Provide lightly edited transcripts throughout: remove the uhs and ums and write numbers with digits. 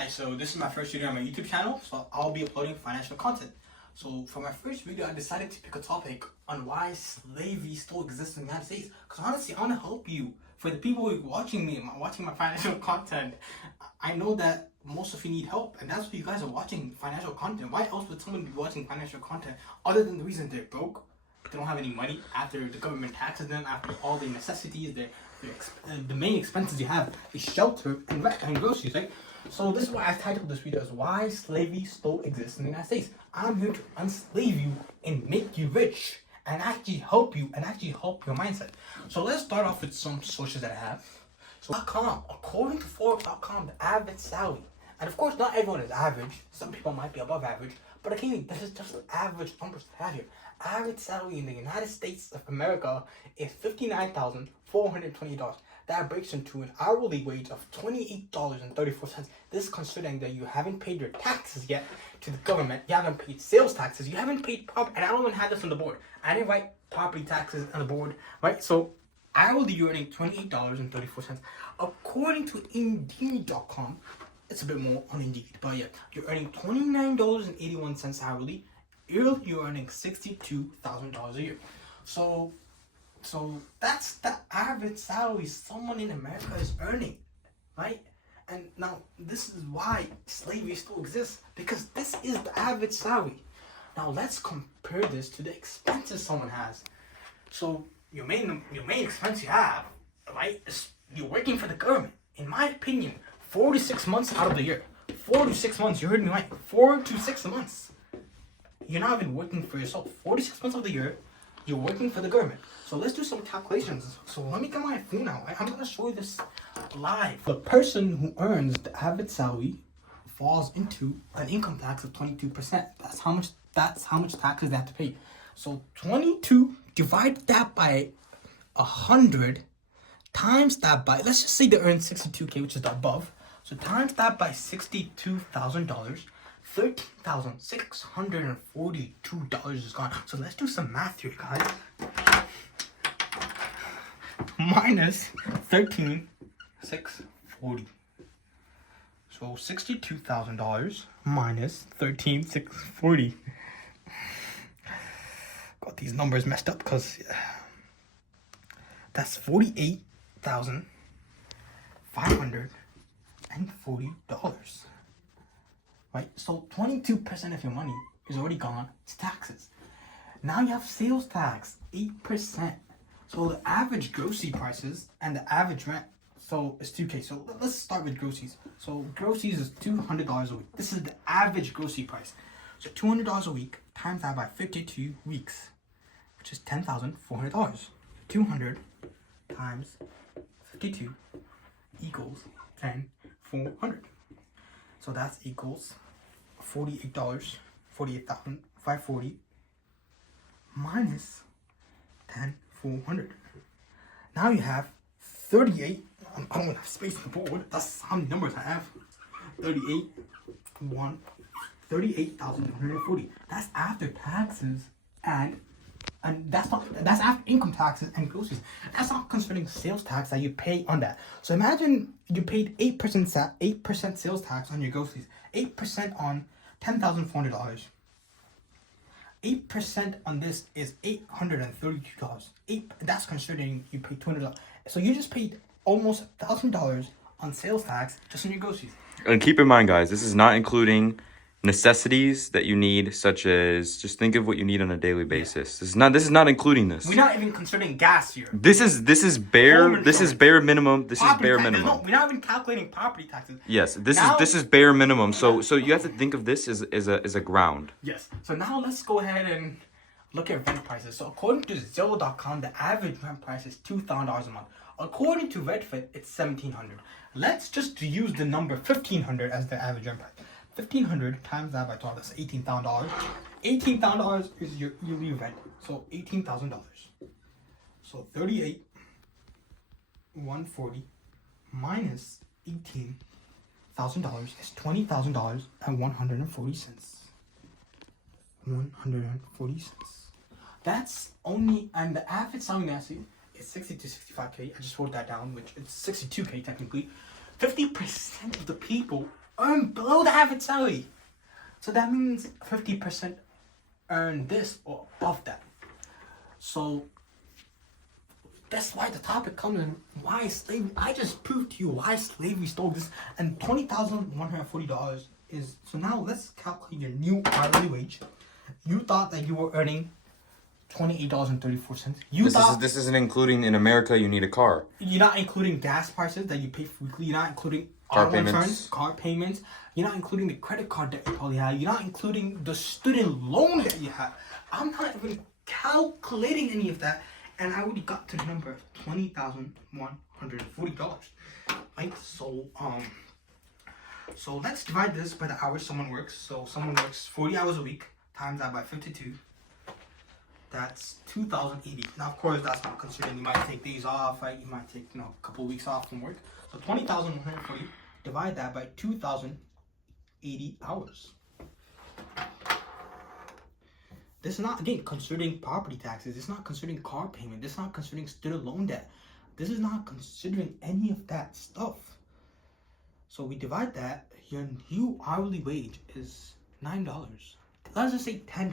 Hi, so this is my first video on my YouTube channel, so I'll be uploading financial content. So for my first video, I decided to pick a topic on why slavery still exists in the United States. Because honestly, I want to help you. For the people who are watching me, watching my financial content, I know that most of you need help, and that's why you guys are watching financial content. Why else would someone be watching financial content other than the reason they're broke? They don't have any money after the government taxes them, after all the necessities, the main expenses you have is shelter and rent and groceries, right? So this is why I titled this video as Why Slavery Still Exists in the United States. I'm here to unslave you and make you rich and actually help you and actually help your mindset. So let's start off with some sources that I have. So .com, according to Forbes.com, the average salary, and of course not everyone is average, some people might be above average, but again, this is just the average numbers to have here. Average salary in the United States of America is $59,420. That breaks into an hourly wage of $28.34. This is considering that you haven't paid your taxes yet to the government, you haven't paid sales taxes, you haven't paid property, and I don't even have this on the board. I didn't write property taxes on the board, right? So hourly you're earning $28.34. According to Indeed.com, it's a bit more on Indeed, but yeah, you're earning $29.81 hourly. Yearly, you're earning $62,000 a year. So that's the average salary someone in America is earning, right? And now this is why slavery still exists, because this is the average salary. Now let's compare this to the expenses someone has. So your main expense you have, right, is you're working for the government. In my opinion, 4 to 6 months out of the year. 4 to 6 months, you heard me right. 4 to 6 months. You're not even working for yourself. 46 months of the year, you're working for the government. So let's do some calculations. So let me get my phone out. I'm going to show you this live. The person who earns the average salary falls into an income tax of 22%. That's how much taxes they have to pay. So 22, divide that by 100, times that by, let's just say they earn 62K, which is the above. So times that by $62,000. $13,642 is gone. So let's do some math here, guys. Minus 13,640. So $62,000 minus 13,640. Got these numbers messed up because that's $48,540. Right, so 22% of your money is already gone to taxes. Now you have sales tax, 8%. So the average grocery prices and the average rent, so it's 2K. So let's start with groceries. So groceries is $200 a week. This is the average grocery price. So $200 a week times that by 52 weeks, which is $10,400. 200 times 52 equals 10,400. So that's equals $48,540 minus 10,400. Now you have 38. I don't have space on the board. That's how many numbers I have. 38,140. That's after taxes and that's after income taxes and groceries. That's not considering sales tax that you pay on that. So imagine you paid 8% sales tax on your groceries, 8% on $10,400. 8% on this is $832. That's considering you paid $200. So you just paid almost $1,000 on sales tax just on your groceries. And keep in mind, guys, this is not including necessities that you need, such as, just think of what you need on a daily basis. This is not including this. We're not even considering gas here. This is bare minimum. This is bare minimum. We're not even calculating property taxes. Yes, this is bare minimum. So you have to think of this as a ground. Yes. So now let's go ahead and look at rent prices. So according to Zillow.com, the average rent price is $2,000 a month. According to Redfin, it's $1,700. Let's just use the number $1,500 as the average rent price. 1,500 times that by 12, that's $18,000. $18,000 is your yearly rent. So $18,000. So 38,140 minus $18,000 is $20,000 and 140 cents. 140 cents. That's only, and the average salary actually is 60 to 65K. I just wrote that down, which it's 62K technically. 50% of the people earn below the average salary. So that means 50% earn this or above that. So that's why the topic comes in. Why slavery? I just proved to you why slavery still exists. And $20,140 is. So now let's calculate your new hourly wage. You thought that you were earning $28.34. This isn't including in America. You need a car. You're not including gas prices that you pay weekly. You're not including Car auto payments. insurance, car payments. You're not including the credit card debt you probably have. You're not including the student loan that you have. I'm not even calculating any of that, and I already got to the number of $20,140. Right? So let's divide this by the hours someone works. So someone works 40 hours a week, times that by 52. That's 2,080. Now, of course, that's not considering you might take days off, right? You might take, a couple weeks off from work. So 20,140, divide that by 2,080 hours. This is not, again, considering property taxes. This is not considering car payment. This is not considering student loan debt. This is not considering any of that stuff. So we divide that. Your new hourly wage is $9. Let's just say $10.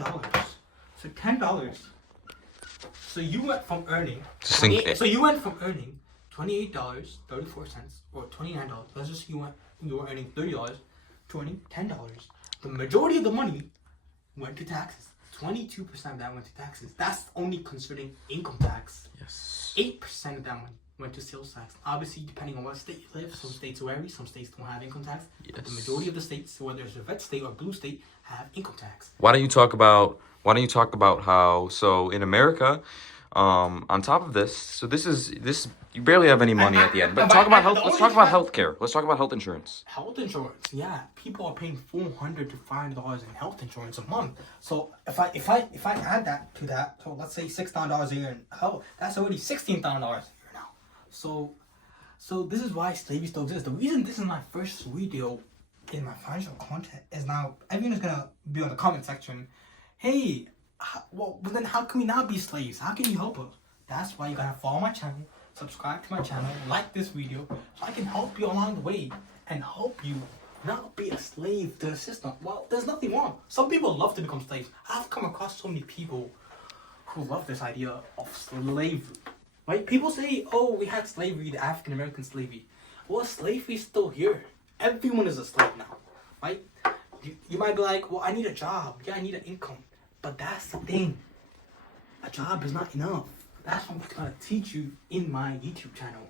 So $10. So you went from earning. So you went from earning $28.34 or $29. Let's just say you were earning $30 to earning $10. The majority of the money went to taxes. 22% of that went to taxes. That's only considering income tax. Yes. 8% of that money went to sales tax. Obviously, depending on what state you live, some states vary, some states don't have income tax. Yes. But the majority of the states, whether it's a red state or blue state, have income tax. Why don't you talk about how, so in America, on top of this, so this you barely have any money at the end. But talk about health. Let's talk about healthcare. Let's talk about health insurance. Health insurance, yeah. People are paying $400 to $500 in health insurance a month. So if I add that to that, so let's say $6,000 a year in health, that's already $16,000 a year now. So this is why slavery still exists. The reason this is my first video in my financial content is now everyone's gonna be on the comment section. Hey, well then how can we not be slaves? How can you help us? That's why you gotta follow my channel, subscribe to my channel, like this video, so I can help you along the way and help you not be a slave to the system. Well, there's nothing wrong. Some people love to become slaves. I've come across so many people who love this idea of slavery. Right? People say, oh, we had slavery, the African American slavery. Well, slavery is still here. Everyone is a slave now. Right? You might be like, well, I need a job. Yeah, I need an income. But that's the thing. A job is not enough. That's what I'm going to teach you in my YouTube channel.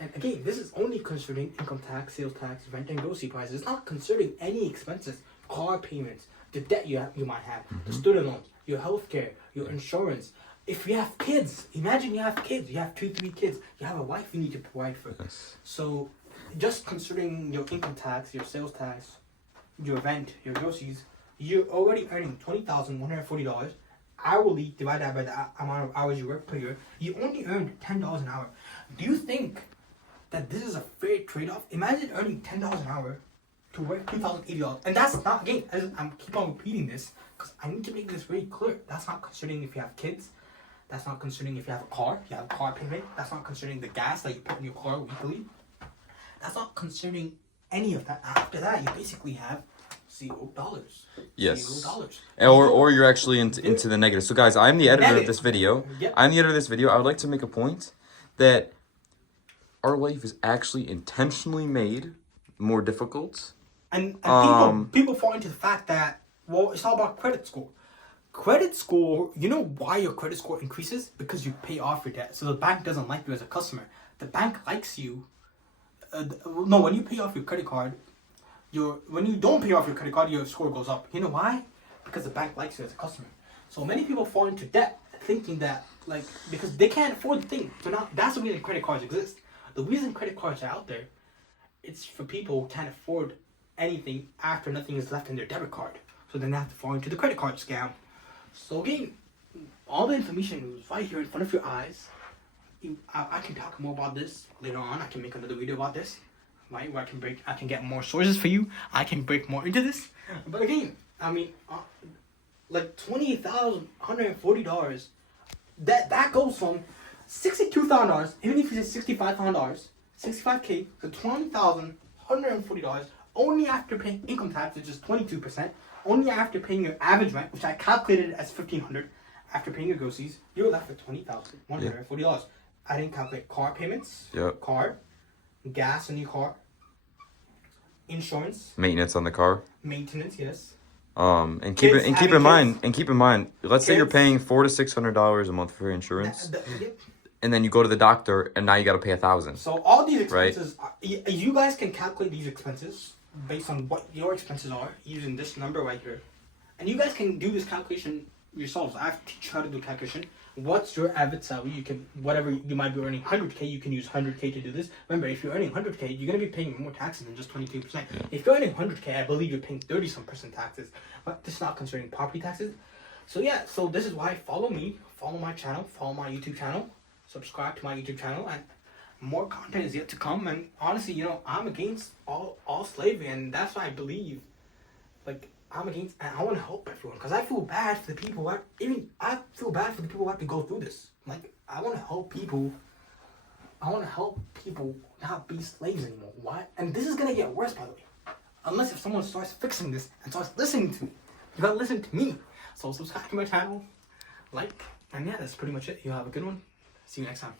And again, this is only considering income tax, sales tax, rent and grocery prices. It's not considering any expenses, car payments, the debt you might have, the student loans, your healthcare, your insurance. If you have kids, imagine you have kids. You have 2-3 kids. You have a wife you need to provide for. Yes. So just considering your income tax, your sales tax, your rent, your groceries, you're already earning $20,140 hourly. Divide that by the amount of hours you work per year. You only earned $10 an hour. Do you think that this is a fair trade-off? Imagine earning $10 an hour to work $2,080. And that's not, again, I'm keep on repeating this because I need to make this very clear. That's not considering if you have kids. That's not considering if you have a car. You have a car payment. That's not considering the gas that you put in your car weekly. That's not considering any of that. After that, you basically have $0. Yes. $0. Or you're actually into the negative. So guys, I'm the editor of this video. Yep. I'm the editor of this video. I would like to make a point that our life is actually intentionally made more difficult. And people fall into the fact that, well, it's all about credit score. Credit score, you know why your credit score increases? Because you pay off your debt. So the bank doesn't like you as a customer. The bank likes you. No, when you pay off your credit card, when you don't pay off your credit card, your score goes up. You know why? Because the bank likes you as a customer. So many people fall into debt thinking that, because they can't afford the thing. That's the reason credit cards exist. The reason credit cards are out there, it's for people who can't afford anything after nothing is left in their debit card. So then they have to fall into the credit card scam. So again, all the information is right here in front of your eyes. I can talk more about this later on. I can make another video about this, right? Where I can get more sources for you. I can break more into this. But again, I mean, like $28,140. That goes from $62,000, even if it's $65,000, $65K to $20,140 only after paying income tax, which is 22%, only after paying your average rent, which I calculated as $1,500, after paying your groceries, you're left with $20,140. I didn't calculate car payments, car, gas on your car, insurance, Maintenance on the car. maintenance, yes. And keep in mind, let's say you're Kids. paying $400 to $600 a month for insurance, and then you go to the doctor and now you got to pay $1,000. So all these expenses, you guys can calculate these expenses based on what your expenses are using this number right here, and you guys can do this calculation yourselves. I have to teach you how to do calculation. What's your average salary? You can, whatever you might be earning 100K, you can use 100K to do this. Remember, if you're earning 100K, you're gonna be paying more taxes than just 22%. If you're earning 100K, I believe you're paying 30% taxes, but this is not considering property taxes. So yeah, so this is why follow me, follow my channel, follow my YouTube channel, subscribe to my YouTube channel, and more content is yet to come. And honestly, you know, I'm against all slavery, and that's why I believe, like, I'm against, and I want to help everyone, because I feel bad for the people I feel bad for the people who have to go through this. Like, I want to help people not be slaves anymore. Why? And this is gonna get worse, by the way, unless if someone starts fixing this and starts listening to me. You gotta listen to me. So subscribe to my channel, like, and yeah, that's pretty much it. You have a good one. See you next time.